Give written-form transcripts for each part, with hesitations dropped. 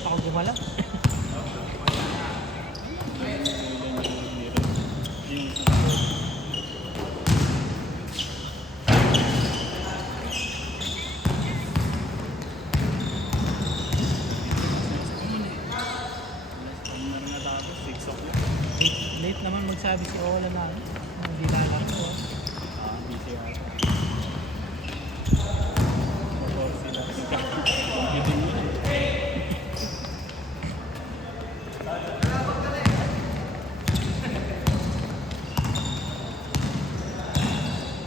Mahirap ako gumala. Late naman magsabi si Ola na hindi lalang ko. Busy ako.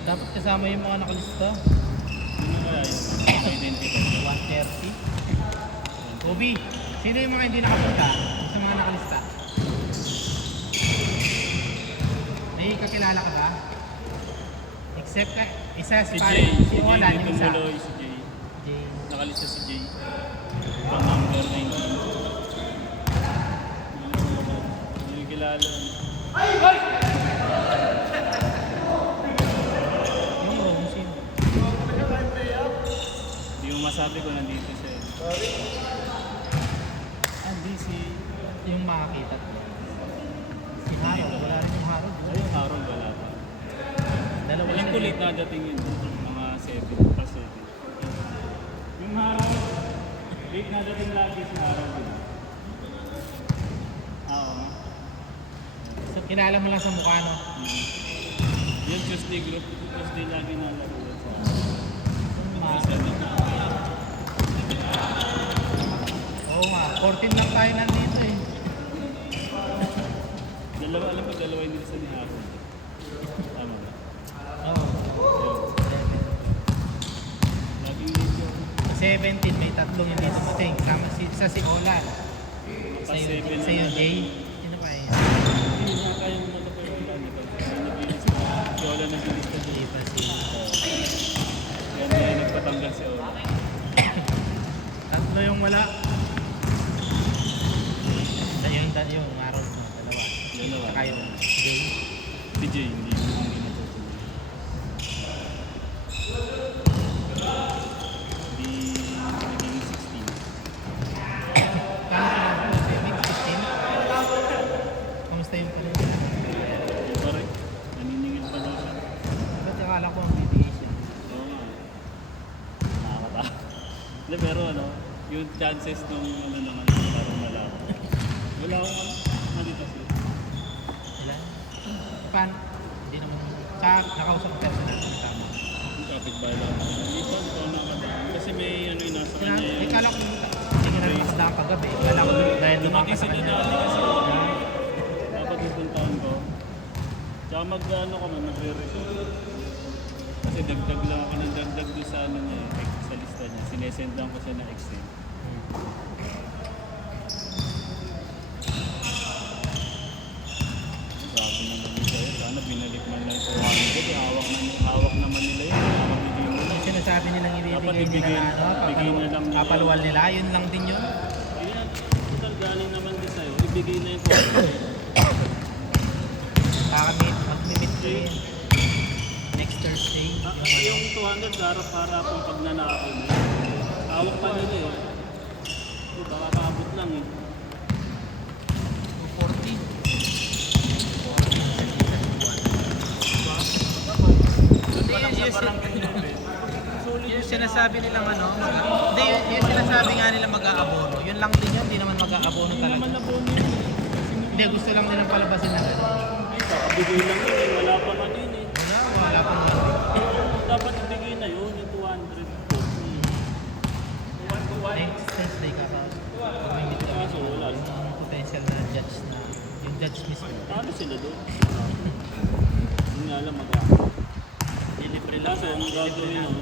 Dapat kasama yung mga nakalista. Ano kaya yung identity? 130. Kobe, sino yung mga hindi nakapunta sa mga nakalista? May kakilala ka ba? Except ka, isa Si si Jay. si Olan, yung isa. Tumuloy si Jay. Jay. Nakalista si Jay. Pang number 19. Hindi yung kilala. Yung room, sino? Hindi mo masabi ko nandito siya. Hindi si... Yung makakita. Si Harold, wala rin yung Harold. Ay, yung Harold wala pa. Dalawa Alam ko sila. late na dating yun. Mga 7 pa 7. Yung Harold, late na dating lagi si Harold. Oo. So, kilala mo lang sa mukha, no? Yung Tuesday group, Tuesday lagi na laro sa Ma- 7. Oo nga, 14 lang tayo nandito eh. Dalawa, alam ko dalawa yung nilisa ni Harold. Tama ba? Oo. Yun. Laging late yun. 17, may tatlong hindi dumating. Sama isa si Olan. Pa 7 Sa iyo, Jay. Sino pa eh? Hindi na kayang ano pa yung Olan. Si Olan nag-lista doon. Hindi pa si... Yan na yung nagpatanggal si Olan. Tatlo yung wala. Yung Harold mo, dalawa. Dalawa. Saka yung Jay. Si Jay, hindi natutuloy. Di naging 16. Paano ka na? Week 15? Kamusta yung ano? Yung pa rin, naniningil pa daw siya. Ba't akala ko ang bibigay siya? Oo nga. Nakakata. Hindi, pero ano, yung chances nung ano naman, parang malabo. Wala akong nandito siya. Ilan? Paano? Hindi naman. Nakausap ko personal. Tama. Yung kapitbahay lang. Dito, ito nakadaan. Kasi may ano yung nasa kanya Eh, yung... kala ko hindi ka na nakadaan kagabi. Kala ko dahil lumaki Dumating sa sila kanya. dati kasi dapat pupuntahan ko. Tsaka mag-ano kami, magre-resort. Kasi dagdag lang ako ng dagdag doon sa ano niya, sa lista niya. Sinesend lang ko siya ng Excel. Grabe naman yun sa'yo. Sana binalik man lang ito. Hawak naman nila yun. Mabigay mo lang. Sinasabi nilang Dapat ibibigay nila ibigay- na ano, bigay na lang nila. papaluwal nila, yun lang din yun. Kaya, total galing naman din sa'yo. Ibigay na yung 200. Mag-meet ko yun. Next Thursday. Yung 200 harap para kung pag nanakaw mo. Hawak pa nila eh. Baka kaabot lang eh. 240. Hindi yun, yung sinasabi nilang ano, hindi yung sinasabi nga nila mag-aabono. Yun lang din yun, hindi naman mag-aabono Hindi naman talaga. nabono yun eh. Hindi, gusto lang nilang palabasin na gano'n. Ay, kakabigay lang yun eh. Wala pa man yun eh. Wala pang yun. Dapat ibigay na yun, yung 200. Next Thursday kakausap. Pag-meet ko Kaso wala. yung potential na judge na, yung judge mismo. Ano sila doon? Hindi nga alam Libre lang. So, ang gagawin yun.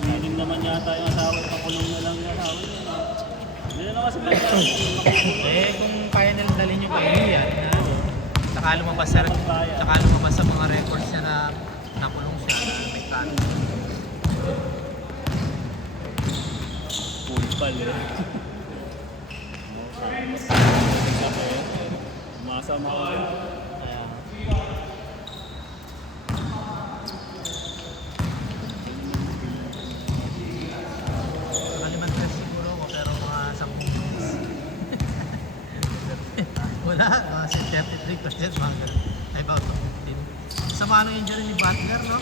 Meaning naman yata yung asawa, pakulong na lang yung asawa niya. Hindi na kasi may Eh, kung kaya nilang dalhin yung pamilya na saka lumabas sa mga records niya na nakulong siya na may plano. full pal eh. Masama ko rin. Kaya, Kalimantan wala. Kasi 33% mga ganun. Ay, about 15. Sama nung injury ni Butler, no?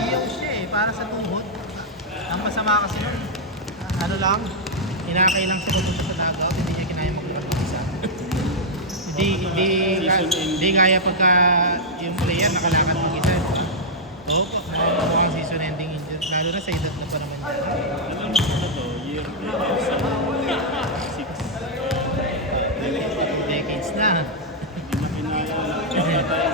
Diyaw siya eh, para sa tuhod. Ang masama kasi nun, ano lang, inakay lang siya papunta sa dugout, hindi niya kinaya magpapag-isa. Hindi kaya pagka yung player nakalakad mag-isa. Oo, mukhang season ending injury. Lalo na sa edad na pa naman niya. Ano to? Year 6. Decades na. Hindi na kinaya. Papatay.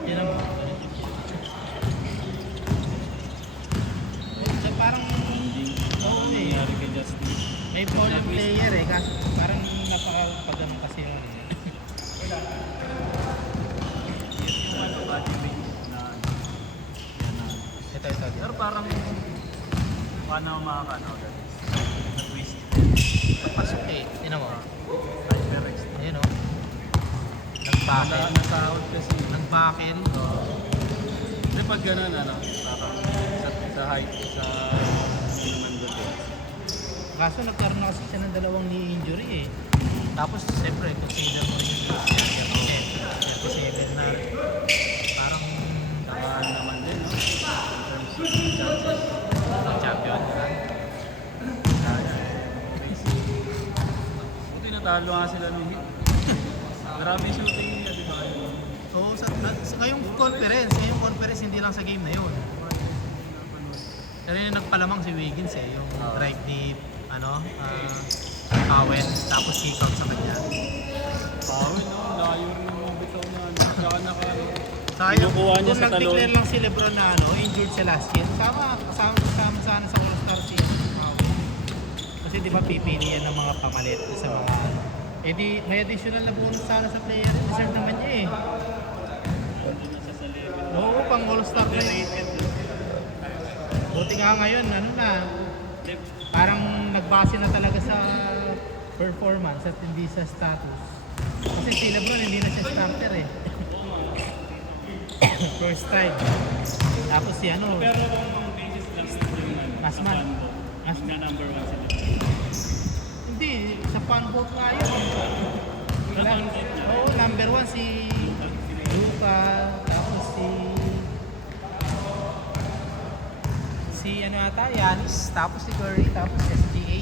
Yan ang so, parang oo eh. Nangyari kay Justin. May volume player eh, kasi parang napakapagano kasi yung ano. Yung ano, body weight na yan na. Ito. Pero parang paano makakano agad? Nag-twist. Papasok eh. Tinan mo. Hyperx. Ayun o. Nagbakel. Nasahod kasi. Nagbakel. Kasi pag gano'n, ano, parang sa height, sa naman doon. Kaso nagkaroon na kasi siya ng dalawang knee injury eh. Tapos siyempre, consider mo rin yung 37 na rin. Parang Saka naman din, no? In terms of chances. champion. Buti natalo nga sila ng hit. Marami shooting niya, di ba? So sa ngayong conference hindi lang sa game na yun. Pero yung nagpalamang si Wiggins eh, yung drive ni Cowen, tapos kick out sa kanya. Pawin, no? Layo rin yung bitaw na, ano. Saka Sayang, Kinukuha niya kung sa nag-declare talon. lang si Lebron na injured siya last year, kasama sana sa All-Star si Cowen. Kasi di ba pipili yan ng mga pamalit sa mga eh di, may additional na bonus sana sa player. Deserve naman niya eh. Hindi na siya sa level. Oo, pang All-Star na yun. Buti nga ngayon, parang nagbase na talaga sa performance at hindi sa status. Kasi si Lebron hindi na siya starter eh. First time. Tapos si Pero kung basis lang yung Masman. na number 1 sila. Hindi, sa fan vote nga yun. Oo, number 1 si Luka, tapos si ano ata, Giannis, tapos si Curry, tapos SGA.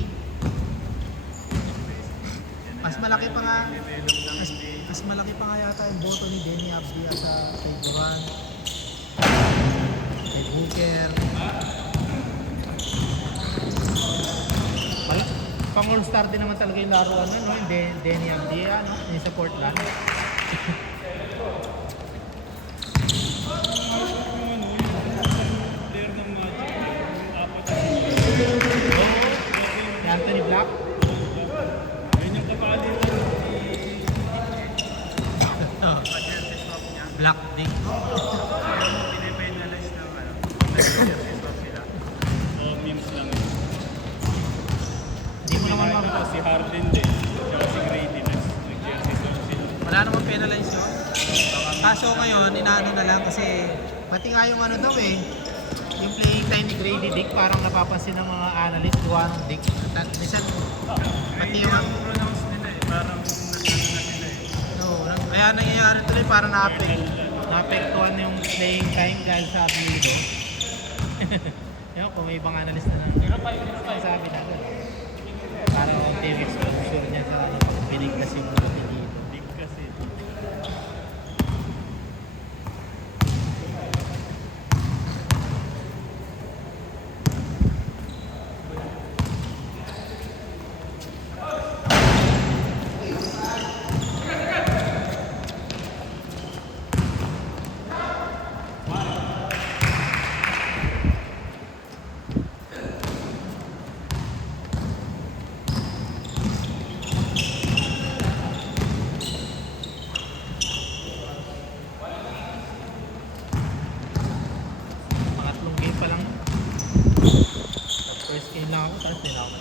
Mas malaki pa nga mas malaki pa nga yata yung boto ni Denny Abdia sa kay Durant, kay Booker. Pang All-Star din naman talaga yung laruan no? Yung Denny Abdia, no? Yung sa Portland. Player ng Magic, yung apat Si Anthony Black. ayun yung kapali ko. Black Dick. Pinipenalize ng ano. sila. So, memes lang. Hindi mo naman Ito, si Harden din. Tsaka si Grady nag-jersey swap sila. wala namang penalize yun. Kaso ngayon, inaano na lang kasi pati nga yung ano daw eh, yung playing time ni Grady Dick parang napapansin ng mga analyst gawa ng Dick. Minsan, pati yung Pronounce nila eh. Parang nag-ano na sila eh. no, kaya nangyayari tuloy parang naapektuhan yung playing time dahil sa apelido. Yun, kung may ibang analyst na sabi na doon. Parang ang team exposure niya sa biniglas yung apelido. Big kasi. Pangatlong game pa lang. Sa first game lang ako, tapos din ako.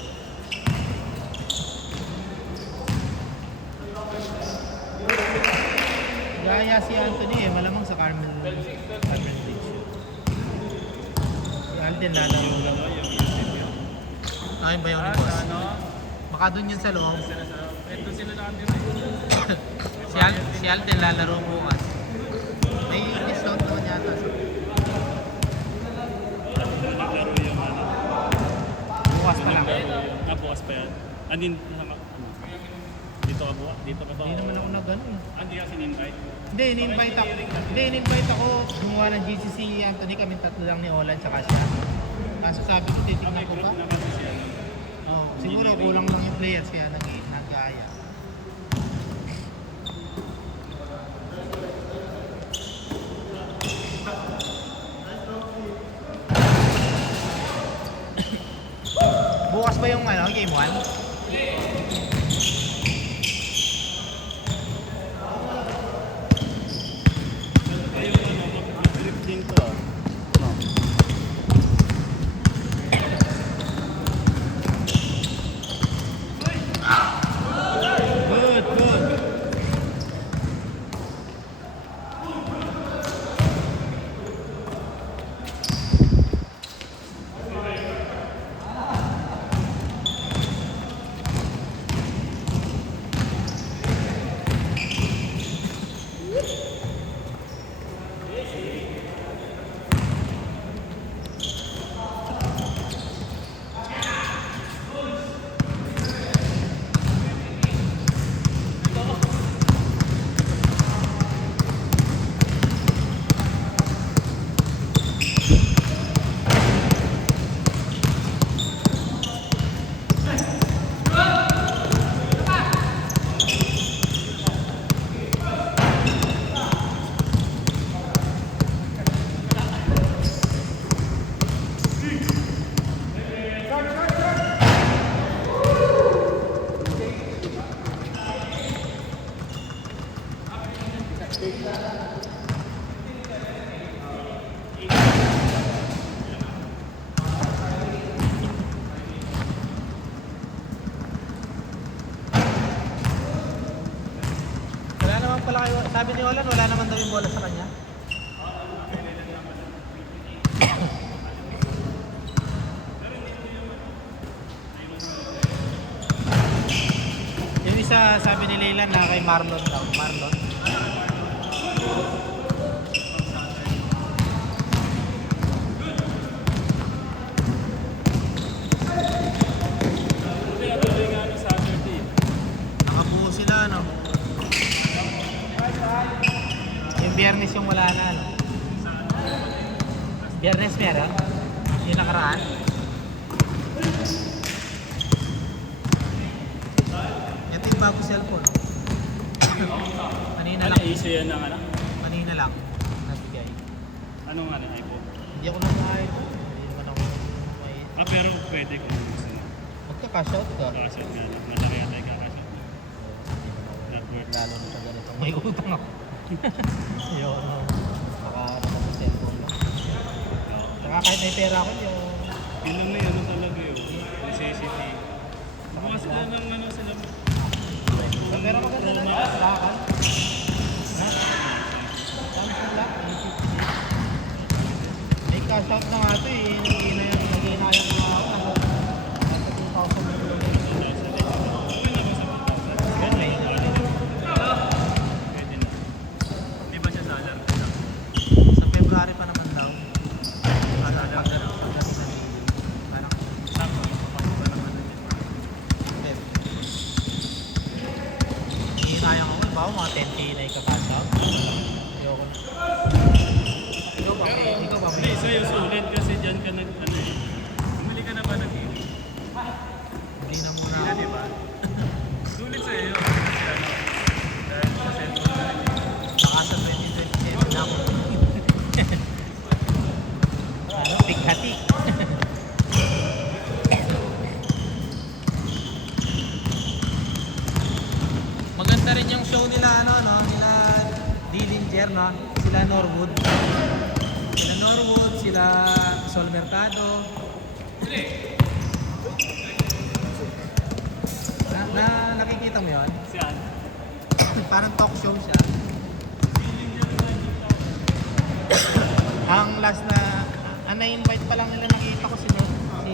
nag-aaya si Anthony eh, malamang sa Carmel Bridge. Si Alden lalaro lang. Ayun ba yun ni boss? Baka dun yun sa loob. Ito sila nakatira. Si Alden lalaro bukas. May discount naman yata. Naglaro yung ano. Bukas pa lang. Bukas pa yan. Andin, ano? Dito ka buwa? Dito ka ba? Hindi naman ako nag-ano eh. Hindi kasi in-invite. Hindi, in-invite ako. Gumawa ng GCC Anthony, kami tatlo lang ni Olan tsaka siya. Kaso sabi ko, titignan ko pa. Na kasi siya. Oh, siguro kulang lang yung players kaya nag-aaya. Bukas ba yung ano, game 1? Ayun, mag-drifting to ah. No. Good, good. Wala naman pala kayo. Sabi ni Olan, wala naman daw yung bola sa kanya. Yung isa, sabi ni Leyland na kay Marlon daw. Marlon. Kaya tuloy nga ano Saturday. Nakabuo sila, no? Yung biyernes yung wala na, no? Biyernes meron? Yung nakaraan? Ito yung bago cellphone. Kanina Ano lang. issue yan ng ano? Kanina lang. Nabigay. Anong ano iPhone? Hindi ako nag-ahit. Hindi naman ako may... Pero pwede kung gusto mo. Magka-cash out ka. Kakashoot nga lang. Malaki yata yung kakashoot. Not worth. Lalo na sa ganito. May utang ako. Ayoko na. Baka naman sa cellphone mo. Saka kahit may pera ako, yung... Yun lang na yun, ano talaga yun. Necessity. Bukas na ng ano sila. Pero maganda lang yung lakan. Ha? Samsung lang, 850. May cash out na nga ito eh. Nag-inayang na ako. Nasa 2,000 na doon. Yan, may Pwede na. Di ba siya dollar? sa February pa naman daw. Pagdating na parang Sakto. Pagkuha naman na yun. Feb. Hinayang ako. Ba mga 10K na ika-cash out? Ayoko na. Ikaw ba? Hindi, sa'yo sulit kasi dyan ka nag ano eh. Bumili ka na ba ng TV? Hindi na muna Hindi, ako. di ba? Sulit sa'yo yun. Kasi ano, dahil sa cellphone na rin. Baka sa 2027 na ako. Ano? Pighati. Maganda rin yung show nila, ano, no? Nila Dillinger, no? Sila Norwood. Sila Norwood, sila Sol Mercado. Nakikita mo yun? Siyan. Parang talk show siya. Ang last na, na-invite pa lang nila nakita ko si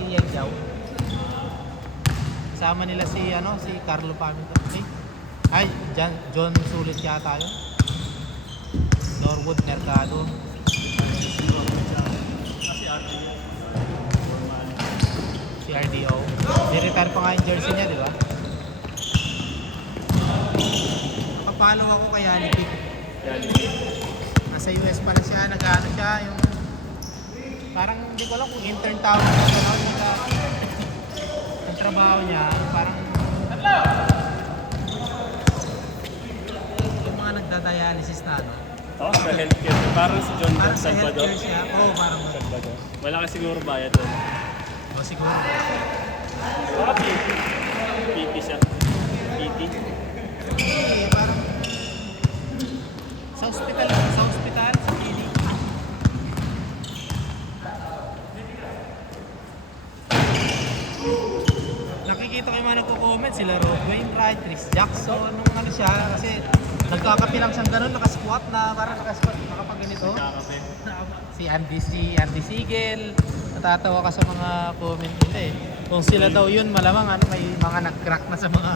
Yang Yao. Kasama nila si Carlo Pamito. Ay, John Sulit yata yun. Norwood Mercado. Si RDO. Ni-retire pa nga yung jersey niya, di ba? Nakapalo ako kay Yannick. Nasa US pala siya, nag-ano siya, yung parang hindi ko alam kung intern tawag na gano'n ang trabaho niya, parang yung mga nagdadialysis na Oh, sa healthcare. Parang si John parang sa Salvador. healthcare siya, parang Salvador. Wala ka siguro bayad doon. siguro. Baka PT siya. PT. Hindi, parang sa hospital, sa clinic. Nakikita ko yung mga nagko-comment, sila Rob Wainwright, Chris Jackson, nung ano siya, kasi nagkakapi lang siyang ganun, nakasquat na, parang nakasquat, nakapaganito. Kakape. Si Andy Siegel, natatawa ka sa mga comment nila eh. Kung sila daw yun, malamang may mga nag-crack na sa mga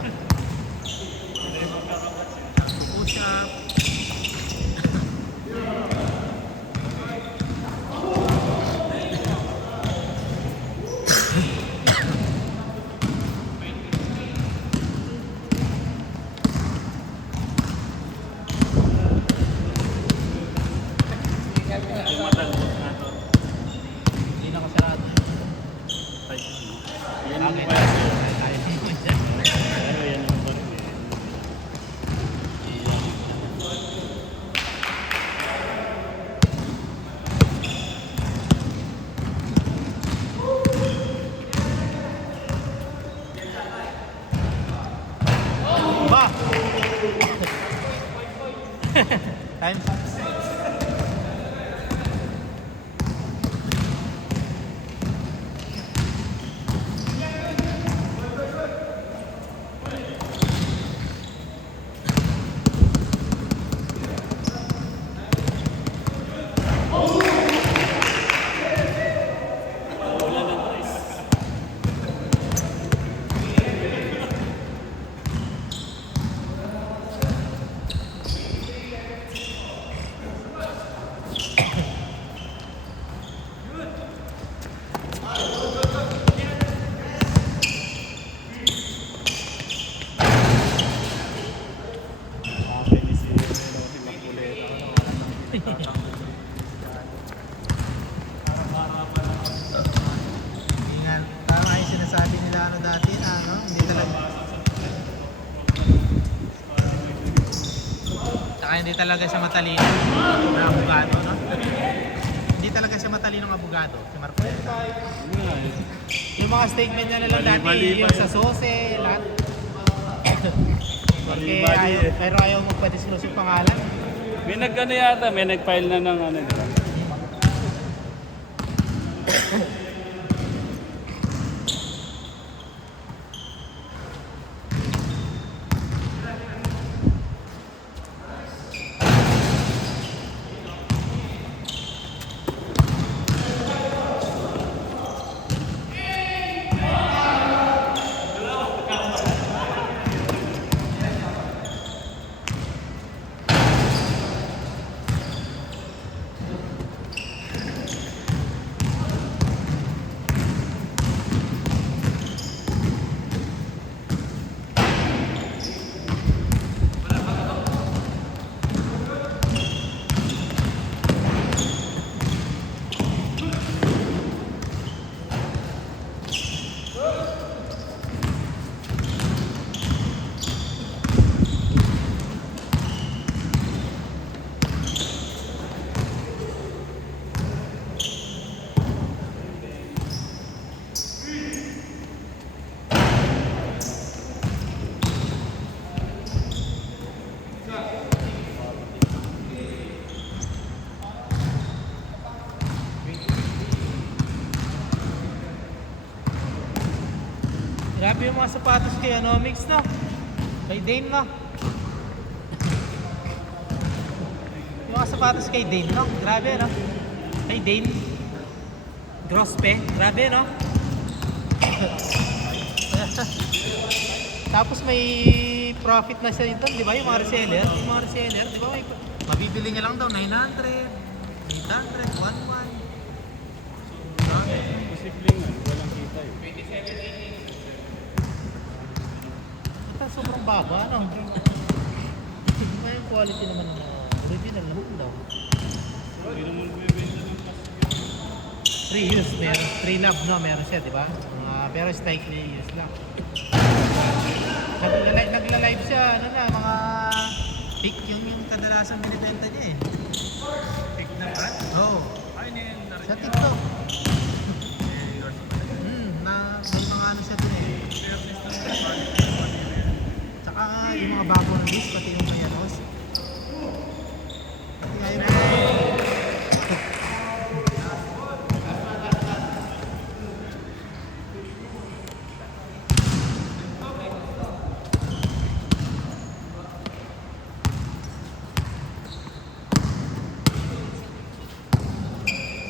push-up. Yung matalbot na to. Hindi na ko sarado. Ay. Yan ang Okay. pwede. Ayaw naman dyan. Pero yan ang pwede. Ba! Time pass. Wala ng choice. Ingat. Tama yung sinasabi nila dati na hindi talaga. Saka hindi talaga siya matalino na abogado, no? Hindi talaga siya matalinong abogado, si Marcoleta. Yung mga statement niya lang dati, Mali-mali pa yung yun. sa sose, lahat. Mali-mali eh. Pero ayaw magpa-disclose yung pangalan. May nag-ano yata, may nag-file na ng ano, di ba? Grabe yung mga sapatos kay Mix, no? Kay Dane, no? Yung mga nakasapatos kay Dane, no? Grabe, no? Kay Dane. Grospe. Grabe, no? Tapos may profit na siya dito, di ba? Yung mga reseller. Yung mga reseller, di ba? Mabibili niya lang daw 900, 800, 1,100. Posibleng walang kita eh. Ito, sobrang baba, no? Di ba yung quality naman ng original naman daw? Hindi naman bibenta ng plastic. Free use, meron. Free love, no? Meron siya, di ba? Pero slightly use lang. Nagla-live siya, ano na, mga pick yung kadalasang binibenta niya eh. Pick na ba? Oo. Ay, Sa TikTok. May mga ano siya din eh. Tsaka yung mga bagong release, pati yung Mayanos. Pati nga yung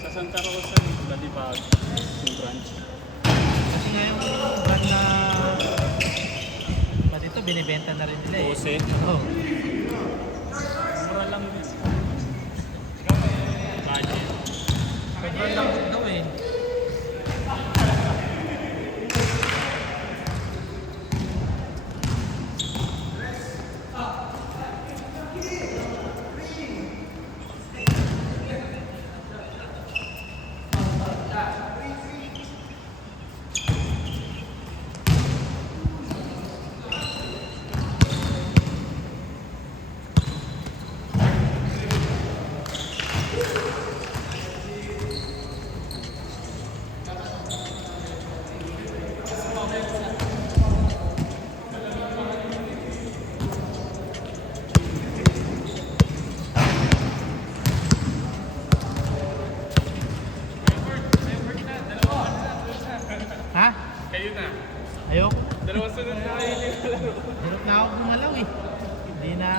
sa Santa Rosa, Balibag, yung branch. kasi nga yung brand na pati ito binibenta na rin nila eh. Bose. Oo. Mura lang din. Budget. Sobrang lambot daw eh. Ha? Kayo na. Ayok. Dalawang sunod na kayo nilalaro. Hirap na ako gumalaw eh.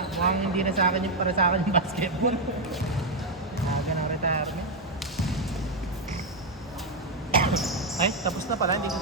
Mukhang hindi na sa akin yung para sa akin yung basketball. Aga ng retirement. Ay, tapos na pala. Hindi ko